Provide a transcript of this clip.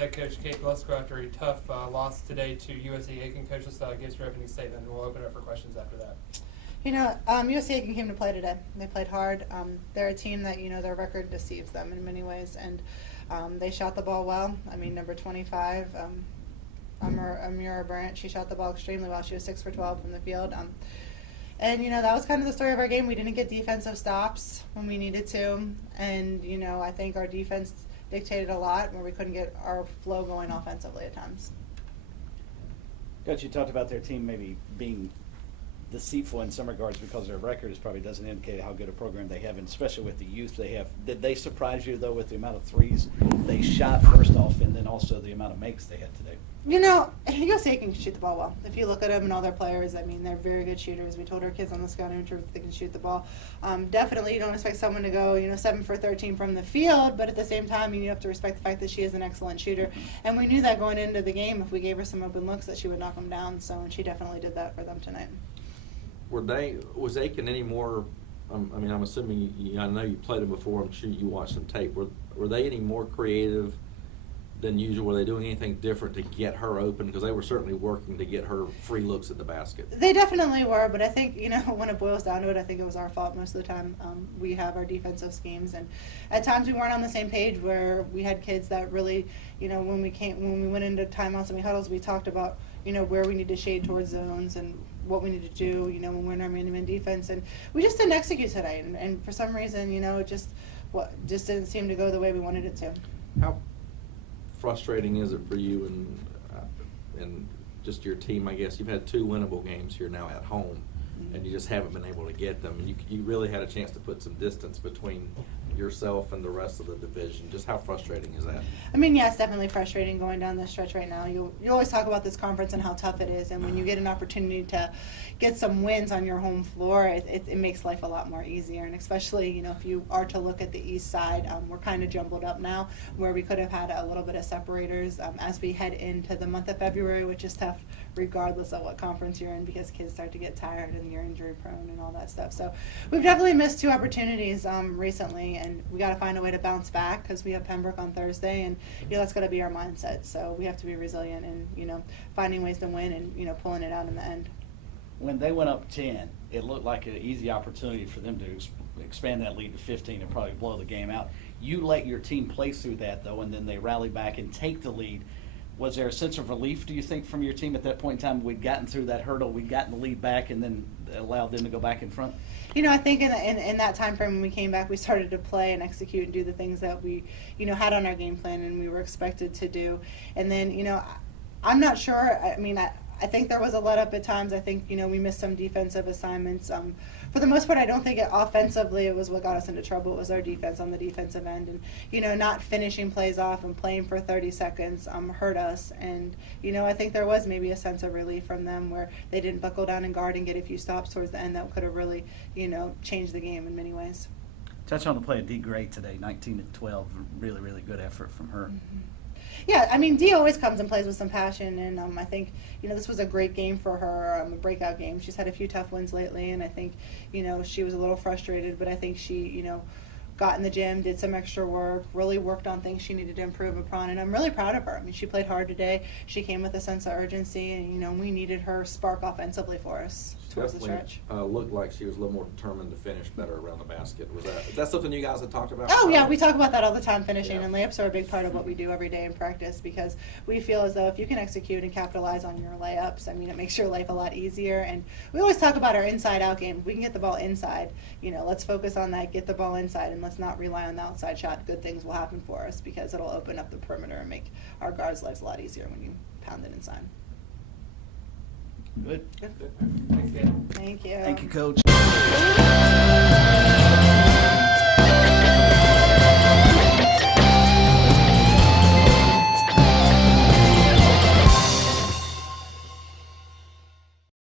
head coach Kate Glusko after a tough loss today to USC Aiken. Coach, just gives your opening statement, and we'll open it up for questions after that. USC Aiken came to play today. They played hard. They're a team that, their record deceives them in many ways, and they shot the ball well. Number 25, Amira Brandt, she shot the ball extremely well. She was 6 for 12 from the field. And, that was kind of the story of our game. We didn't get defensive stops when we needed to, and, I think our defense dictated a lot where we couldn't get our flow going offensively at times. Coach, you talked about their team maybe being deceitful in some regards because their record probably doesn't indicate how good a program they have, and especially with the youth they have. Did they surprise you, though, with the amount of threes they shot, first off, and then also the amount of makes they had today? USC can shoot the ball well. If you look at them and all their players, they're very good shooters. We told our kids on the scouting trip they can shoot the ball. Definitely, you don't expect someone to go, 7 for 13 from the field, but at the same time, you have to respect the fact that she is an excellent shooter. And we knew that going into the game, if we gave her some open looks, that she would knock them down. And she definitely did that for them tonight. Was Aiken any more? I'm assuming I know you played them before. I'm sure you watched some tape. Were they any more creative than usual? Were they doing anything different to get her open? Because they were certainly working to get her free looks at the basket. They definitely were, but I think, when it boils down to it, I think it was our fault most of the time. We have our defensive schemes, and at times we weren't on the same page where we had kids that really, when we went into timeouts and huddles, we talked about, where we need to shade towards zones and what we need to do, when we're in our man-to-man defense, and we just didn't execute today, and for some reason, it just didn't seem to go the way we wanted it to. How frustrating is it for you and just your team? I guess you've had 2 winnable games here now at home, and you just haven't been able to get them. And you really had a chance to put some distance between yourself and the rest of the division. Just how frustrating is that? Yeah, it's definitely frustrating going down this stretch right now. You always talk about this conference and how tough it is, and when you get an opportunity to get some wins on your home floor, it makes life a lot more easier. And especially, if you are to look at the east side, we're kind of jumbled up now, where we could have had a little bit of separators as we head into the month of February, which is tough regardless of what conference you're in, because kids start to get tired and you're injury prone and all that stuff. So we've definitely missed 2 opportunities recently, and we got to find a way to bounce back because we have Pembroke on Thursday, and that's got to be our mindset. So we have to be resilient and finding ways to win and pulling it out in the end. When they went up 10, it looked like an easy opportunity for them to expand that lead to 15 and probably blow the game out. You let your team play through that, though, and then they rally back and take the lead. Was there a sense of relief, do you think, from your team at that point in time? We'd gotten through that hurdle, we'd gotten the lead back, and then allowed them to go back in front? I think in that time frame when we came back, we started to play and execute and do the things that we, had on our game plan and we were expected to do. And then, I'm not sure. I think there was a let-up at times. I think, we missed some defensive assignments. For the most part, I don't think offensively it was what got us into trouble. It was our defense on the defensive end. And, not finishing plays off and playing for 30 seconds hurt us. And, I think there was maybe a sense of relief from them where they didn't buckle down and guard and get a few stops towards the end that could have really, changed the game in many ways. Touch on the play of Dee Gray today, 19-12. Really, really good effort from her. Mm-hmm. Yeah, Dee always comes and plays with some passion, and I think, this was a great game for her, a breakout game. She's had a few tough wins lately, and I think, she was a little frustrated, but I think she, got in the gym, did some extra work, really worked on things she needed to improve upon, and I'm really proud of her. She played hard today. She came with a sense of urgency, and, we needed her spark offensively for us towards the stretch. Looked like she was a little more determined to finish better around the basket. Is that something you guys had talked about? Oh, yeah, we talk about that all the time, finishing, and layups are a big part of what we do every day in practice, because we feel as though if you can execute and capitalize on your layups, it makes your life a lot easier. And we always talk about our inside-out game. If we can get the ball inside, let's focus on that, get the ball inside, and let's not rely on the outside shot. Good things will happen for us because it'll open up the perimeter and make our guards' lives a lot easier when you pound it inside. Good. Thanks, Kate. Thank you. Thank you, Coach.